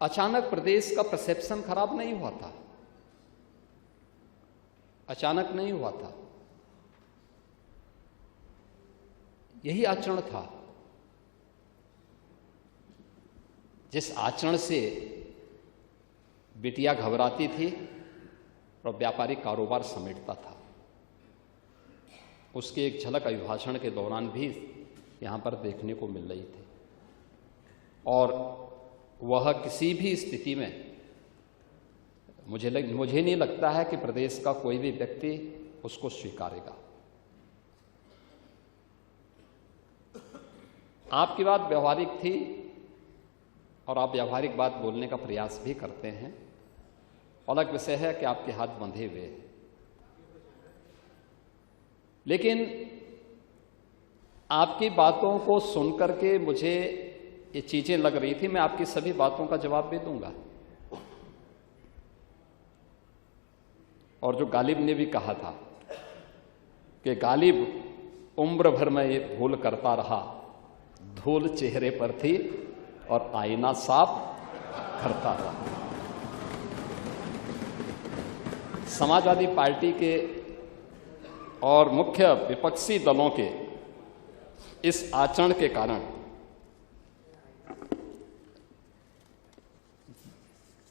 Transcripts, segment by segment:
अचानक प्रदेश का परसेप्शन खराब नहीं हुआ था, अचानक नहीं हुआ था। यही आचरण था जिस आचरण से बिटिया घबराती थी और व्यापारिक कारोबार समेटता था। उसकी एक झलक अभिभाषण के दौरान भी यहां पर देखने को मिल रही थी और वह किसी भी स्थिति में मुझे नहीं लगता है कि प्रदेश का कोई भी व्यक्ति उसको स्वीकारेगा। आपकी बात व्यवहारिक थी और आप व्यवहारिक बात बोलने का प्रयास भी करते हैं। अलग विषय है कि आपके हाथ बंधे हुए हैं, लेकिन आपकी बातों को सुनकर के मुझे ये चीजें लग रही थी। मैं आपकी सभी बातों का जवाब भी दूंगा। और जो गालिब ने भी कहा था कि गालिब उम्र भर में ये भूल करता रहा, धूल चेहरे पर थी और आईना साफ करता रहा। समाजवादी पार्टी के और मुख्य विपक्षी दलों के इस आचरण के कारण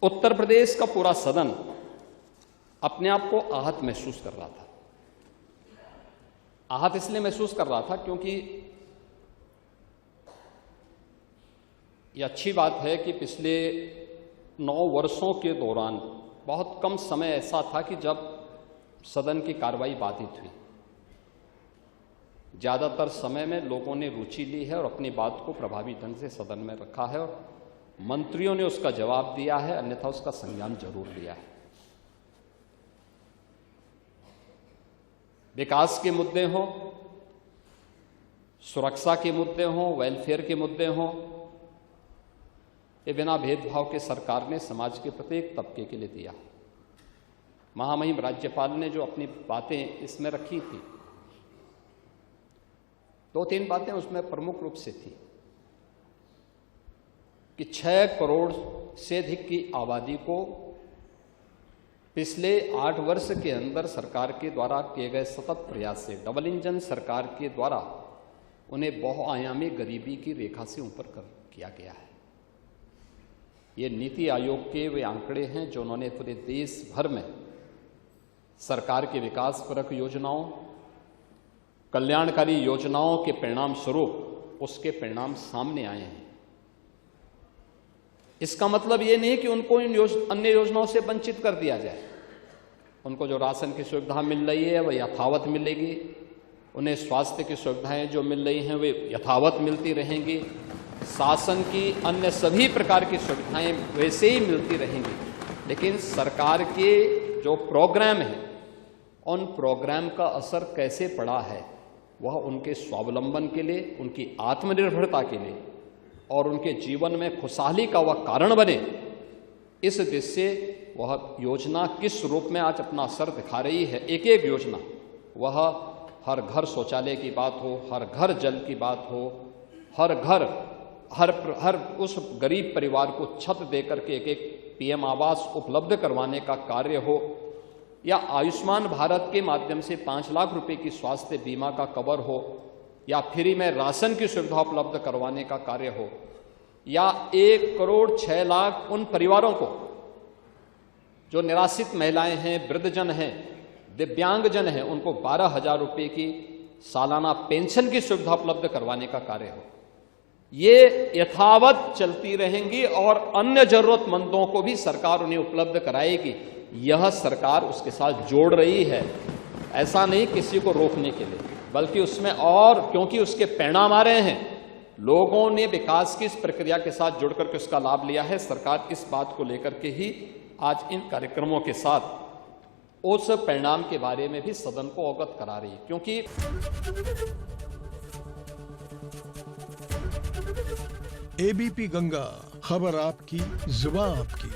उत्तर प्रदेश का पूरा सदन अपने आप को आहत महसूस कर रहा था। आहत इसलिए महसूस कर रहा था क्योंकि यह अच्छी बात है कि पिछले 9 वर्षों के दौरान बहुत कम समय ऐसा था कि जब सदन की कार्रवाई बाधित हुई। ज्यादातर समय में लोगों ने रुचि ली है और अपनी बात को प्रभावी ढंग से सदन में रखा है और मंत्रियों ने उसका जवाब दिया है, अन्यथा उसका संज्ञान जरूर लिया है। विकास के मुद्दे हों, सुरक्षा के मुद्दे हों, वेलफेयर के मुद्दे हों, ये बिना भेदभाव के सरकार ने समाज के प्रत्येक तबके के लिए दिया। महामहिम राज्यपाल ने जो अपनी बातें इसमें रखी थी, 2-3 बातें उसमें प्रमुख रूप से थी कि 6 करोड़ से अधिक की आबादी को पिछले 8 वर्ष के अंदर सरकार के द्वारा किए गए सतत प्रयास से, डबल इंजन सरकार के द्वारा उन्हें बहुआयामी गरीबी की रेखा से ऊपर किया गया है। ये नीति आयोग के वे आंकड़े हैं जो उन्होंने पूरे देश भर में सरकार के विकासपरक योजनाओं, कल्याणकारी योजनाओं के परिणाम स्वरूप उसके परिणाम सामने आए हैं। इसका मतलब ये नहीं कि उनको इन अन्य योजनाओं से वंचित कर दिया जाए। उनको जो राशन की सुविधा मिल रही है वह यथावत मिलेगी, उन्हें स्वास्थ्य की सुविधाएं जो मिल रही हैं वे यथावत मिलती रहेंगी, शासन की अन्य सभी प्रकार की सुविधाएं वैसे ही मिलती रहेंगी। लेकिन सरकार के जो प्रोग्राम हैं उन प्रोग्राम का असर कैसे पड़ा है वह उनके स्वावलंबन के लिए, उनकी आत्मनिर्भरता के लिए और उनके जीवन में खुशहाली का वह कारण बने, इस दृष्टि से वह योजना किस रूप में आज अपना असर दिखा रही है। एक एक योजना, वह हर घर शौचालय की बात हो, हर घर जल की बात हो, हर घर हर उस गरीब परिवार को छत देकर के एक एक पीएम आवास उपलब्ध करवाने का कार्य हो, या आयुष्मान भारत के माध्यम से 5 लाख रुपए की स्वास्थ्य बीमा का कवर हो, या फ्री में राशन की सुविधा उपलब्ध करवाने का कार्य हो, या 1 करोड़ 6 लाख उन परिवारों को जो निराश्रित महिलाएं हैं, वृद्धजन हैं, दिव्यांगजन हैं, उनको 12,000 रुपए की सालाना पेंशन की सुविधा उपलब्ध करवाने का कार्य हो। ये यथावत चलती रहेंगी और अन्य जरूरतमंदों को भी सरकार उन्हें उपलब्ध कराएगी। यह सरकार उसके साथ जोड़ रही है, ऐसा नहीं किसी को रोकने के लिए, बल्कि उसमें और क्योंकि उसके परिणाम आ रहे हैं, लोगों ने विकास की इस प्रक्रिया के साथ जुड़ करके उसका लाभ लिया है। सरकार इस बात को लेकर के ही आज इन कार्यक्रमों के साथ उस परिणाम के बारे में भी सदन को अवगत करा रही है। क्योंकि एबीपी गंगा, खबर आपकी, जुबान आपकी।